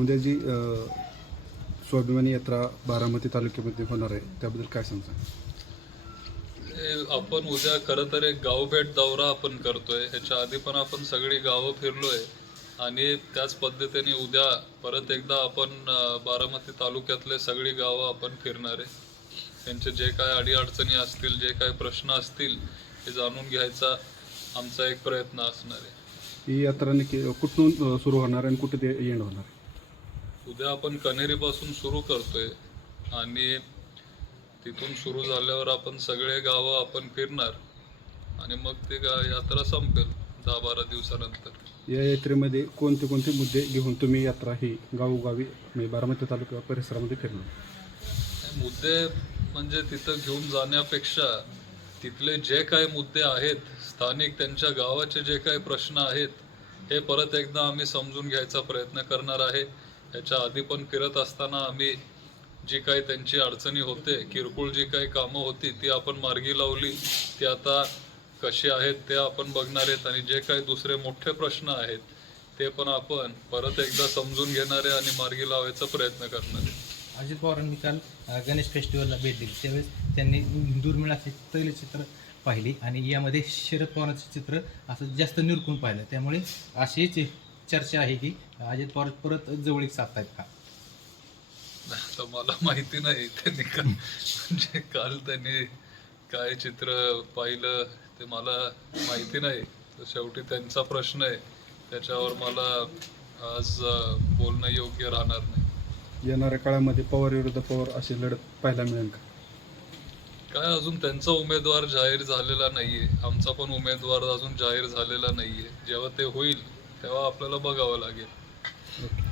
उद्या जी स्वाभिमानी यात्रा बारामती तालुक्यामध्ये होणार आहे त्याबद्दल काय सांगता आपण उद्या खरं तर एक गावभेट दौरा आपण करतोय ह्याच्या आधी पण आपण सगळी गावं फिरलोय आणि त्याच पद्धतीने उद्या परत एकदा आपण बारामती तालुक्यातले सगळी गावं आपण फिरणार आहे त्यांचे जे काय अडीअडचणी असतील जे काय प्रश्न असतील हे जाणून घ्यायचा आमचा एक प्रयत्न असणार आहे ही यात्रा नक्की कुठून सुरू होणार आणि कुठे ते एंड होणार उद्या आपण पासून सुरू करतोय आणि तिथून सुरू झाल्यावर आपण सगळे गावं आपण फिरणार आणि मग ते यात्रा संपेल दहा बारा दिवसानंतर या यात्रेमध्ये कोणते कोणते मुद्दे घेऊन तुम्ही यात्रा ही गावोगावी म्हणजे बारामती तालुका परिसरामध्ये फिरणार मुद्दे म्हणजे तिथं घेऊन जाण्यापेक्षा तिथले जे काही मुद्दे आहेत स्थानिक त्यांच्या गावाचे जे काही प्रश्न आहेत हे परत एकदा आम्ही समजून घ्यायचा प्रयत्न करणार आहे याच्या आधी पण फिरत असताना आम्ही जी काही त्यांची अडचणी होते किरकोळ जी काही कामं होती ती आपण मार्गी लावली ती आता कशी आहेत ते आपण बघणार आहेत आणि जे काही दुसरे मोठे प्रश्न आहेत ते पण आपण परत एकदा समजून घेणारे आणि मार्गी लावायचा प्रयत्न करणार आहे अजित पवारांनी काल गणेश फेस्टिवलला भेट दिली त्यावेळेस त्यांनी दुर्मिळाचे तैलचित्र पाहिली आणि यामध्ये शरद पवारांचे चित्र असं जास्त निरखून पाहिलं त्यामुळे असेच चर्चा आहे की अजित पवार परत जवळीक साधतायत का मला माहिती नाही त्यांनी का म्हणजे काल त्यांनी काय चित्र पाहिलं ते मला माहिती नाही तर शेवटी त्यांचा प्रश्न आहे त्याच्यावर मला आज बोलणं योग्य राहणार नाही येणाऱ्या काळामध्ये पवार विरुद्ध पवार अशी लढत पाहायला मिळेल का काय अजून त्यांचा उमेदवार जाहीर झालेला नाहीये आमचा पण उमेदवार अजून जाहीर झालेला नाहीये जेव्हा ते होईल तेव्हा आपल्याला बघावं लागेल